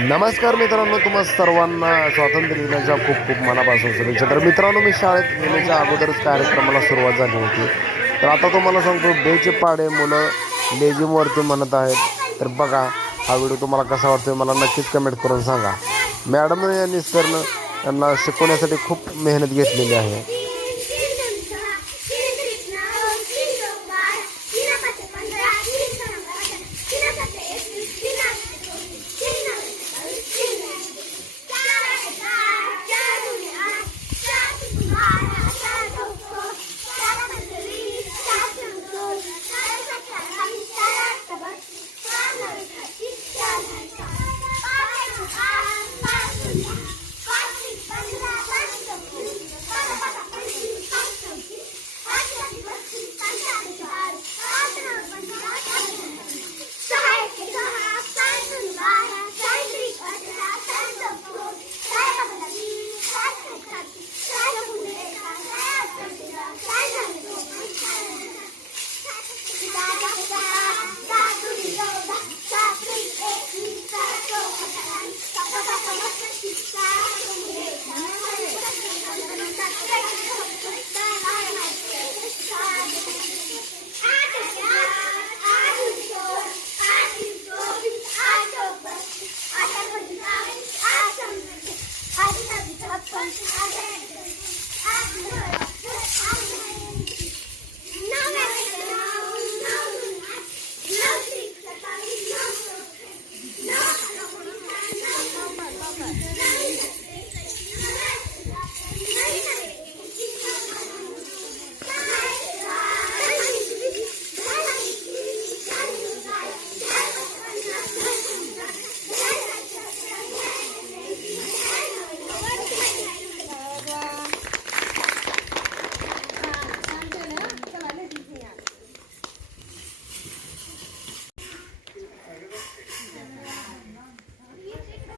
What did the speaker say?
नमस्कार मित्रांनो, तुम्हा सर्वांना स्वातंत्र्य दिनाच्या खूप खूप मनापासून शुभेच्छा. तर मित्रांनो, मी शाळेत गेल्याच्या अगोदरच कार्यक्रमाला सुरुवात झाली होती. तर आता तुम्हाला सांगतो, बेचे पाडे मुलं लेझिमवरती म्हणत आहेत. तर बघा, हा व्हिडिओ तुम्हाला कसा वाटतोय मला नक्कीच कमेंट करून सांगा. मॅडम यांनी सरनं त्यांना शिकवण्यासाठी खूप मेहनत घेतलेली आहे.